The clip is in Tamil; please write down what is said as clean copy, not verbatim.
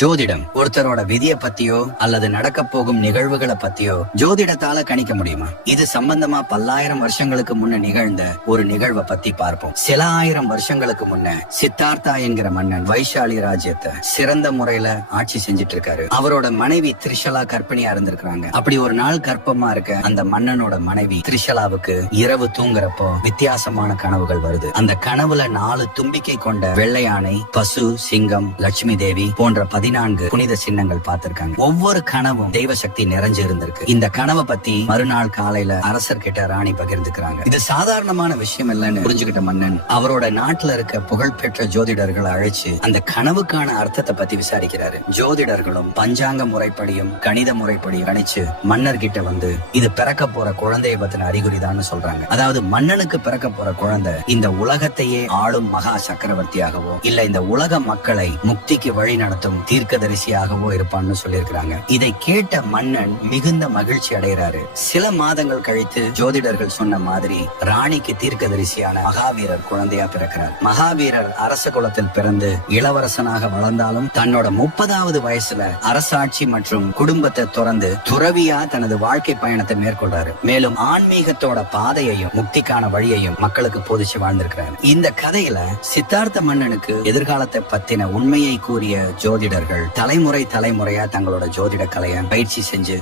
ஜோதிடம் ஒருத்தரோட விதிய பத்தியோ அல்லது நடக்க போகும் நிகழ்வுகளை பத்தியோ ஜோதிடத்தால கணிக்க முடியுமா? இது சம்பந்தமா பல்லாயிரம் வருஷங்களுக்கு முன்ன நிகழ்ந்த ஒரு நிகழ்வை பத்தி பார்ப்போம். சில ஆயிரம் வருஷங்களுக்கு முன்ன சித்தார்த்தா என்கிற மன்னன் வைசாலி ராஜ்யத்தை சிறந்த முறையில ஆட்சி செஞ்சிட்டு இருக்காரு. அவரோட மனைவி திரிஷலா கர்ப்பிணியா இருந்திருக்காங்க. அப்படி ஒரு நாள் கர்ப்பமா இருக்க அந்த மன்னனோட மனைவி திரிஷலாவுக்கு இரவு தூங்குறப்போ வித்தியாசமான கனவுகள் வருது. அந்த கனவுல 4 தும்பிக்கை கொண்ட வெள்ளை யானை, பசு, சிங்கம், லட்சுமி தேவி போன்ற 14 புனித சின்னங்கள் பார்த்திருக்காங்க. ஒவ்வொரு கனவும் தெய்வ சக்தி நிறைஞ்சு இருந்திருக்கு. இந்த கனவை பத்தி மறுநாள் காலையில அரசர் கிட்ட ராணி பகிர்ந்துக்கிறாங்க. இது சாதாரணமான விஷயம் இல்லைன்னு புரிஞ்சுக்கிட்ட மன்னன் அவரோட நாட்டுல இருக்க புகழ்பெற்ற ஜோதிடர்களை அழைச்சு அந்த கனவுக்கான அர்த்தத்தை பத்தி விசாரிக்கிறாரு. ஜோதிடர்களும் பஞ்சாங்க முறைப்படியும் கணித முறைப்படியும் கணிச்சு மன்னர் கிட்ட வந்து இது பிறக்க போற குழந்தைய பத்தின அறிகுறிதான்னு சொல்றாங்க. அதாவது மன்னனுக்கு பிறக்க போற குழந்தை இந்த உலகத்தையே ஆளும் மகா சக்கரவர்த்தியாகவோ இல்ல இந்த உலக மக்களை முக்திக்கு வழி நடத்தும் தீர்க்கதரிசியாகவோ இருப்பான்னு சொல்லியிருக்கிறாங்க. இதை கேட்ட மன்னன் மிகுந்த மகிழ்ச்சி அடைகிறாரு. சில மாதங்கள் கழித்து ஜோதிடர்கள் சொன்ன மாதிரி ராணிக்கு தீர்க்கதரிசியான மகாவீரர் குழந்தையா பிறக்கிறார். மகாவீரர் அரச குலத்தில் பிறந்து இளவரசனாக வளர்ந்தாலும் தன்னோட 30வது வயசுல அரசாட்சி மற்றும் குடும்பத்தை துறந்து துறவியா தனது வாழ்க்கை பயணத்தை மேற்கொள்றாரு. மேலும் ஆன்மீகத்தோட பாதையையும் முக்திக்கான வழியையும் மக்களுக்கு போதிச்சு வாழ்ந்திருக்கிறார். இந்த கதையில சித்தார்த்த மன்னனுக்கு எதிர்காலத்தை பத்தின உண்மையை கூறிய ஜோதிடர்கள் தலைமுறையா தங்களோட ஜோதிட கலையை பயிற்சி செஞ்சு